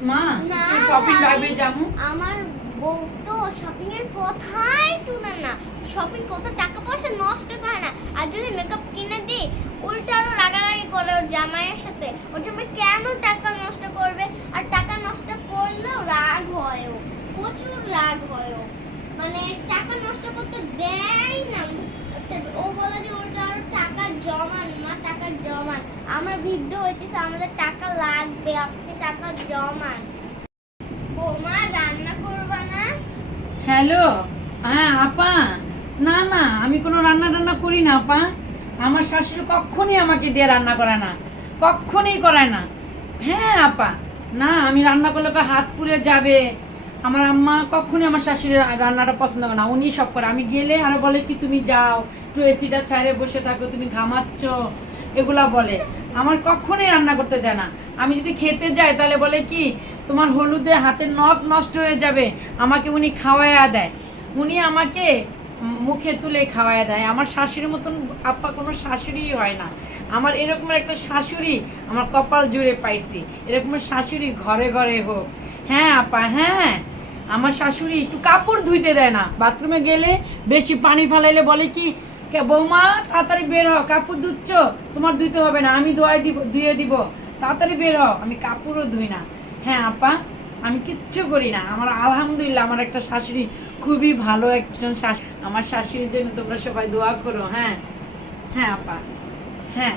মা শপিং ভাবি। ভাবে যাব? আমার বউ তো শপিং এর কথাই তুলে না। শপিং কত টাকা পয়সা নষ্ট করে না। আর যদি মেকআপ কিনে দিই উল্টা আরও রাগারাগি করে ওর জামাইয়ের সাথে। ওর জামাই কেন টাকা নষ্ট করবে? আর টাকা নষ্ট করলেও রাগ হয় ও। প্রচুর রাগ হয় ও। মানে টাকা নষ্ট করতে দেয় না। ও বলে যে ওটা আরও টাকা জমান মা টাকা জমান। আমার বৃদ্ধ হইতেছে আমাদের টাকা টাকা জমান। বৌমা, রান্না করবা না? হ্যালো? হ্যাঁ আপা। না না, আমি কোনো রান্না টান্না করি না, আপা। আমার শাশুড়ি কখনই আমাকে দিয়ে রান্না করে না। কখনই করায় না। হ্যাঁ আপা। না, আমি রান্না করলে ওকে হাত পুড়ে যাবে। আমার আম্মা কখনই আমার শাশুড়ি রান্নাটা পছন্দ করে না। উনি সব করে। আমি গেলে আরও বলে কি, তুমি যাও, একটু এসিটা ছাড়ে বসে থাকো, তুমি ঘামাচ্ছ। এগুলা বলে। আমার কখনোই রান্না করতে দেয় না। আমি যদি খেতে যাই, তাহলে বলে কি, তোমার হলুদে হাতের নখ নষ্ট হয়ে যাবে, আমাকে উনি খাওয়াইয়া দেয়। উনি আমাকে মুখে তুলে খাওয়াইয়া দেয়। আমার শাশুড়ির মতন আপা কোনো শাশুড়িই হয় না। আমার এরকমের একটা শাশুড়ি আমার কপাল জুড়ে পাইছি। এরকমের শাশুড়ি ঘরে ঘরে হোক। হ্যাঁ আপা হ্যাঁ। আমার শাশুড়ি একটু কাপড় ধুইতে দেয় না। বাথরুমে গেলে বেশি পানি ফালাইলে বলে "কে বৌমা, তাড়াতাড়ি বের হও, কাপড় ধুচ্ছ, তোমার ধুইতে হবে না, আমি ধোয়াই দিব, ধুয়ে দিব। তাড়াতাড়ি বের হও, আমি কাপড়ও ধুই না। হ্যাঁ আপা, আমি কিচ্ছু করি না। আমার আলহামদুলিল্লাহ, আমার একটা শাশুড়ি খুবই ভালো একজন শাশুড়ি। আমার শাশুড়ির জন্য তোমরা সবাই দোয়া করো হ্যাঁ। হ্যাঁ আপা। হ্যাঁ।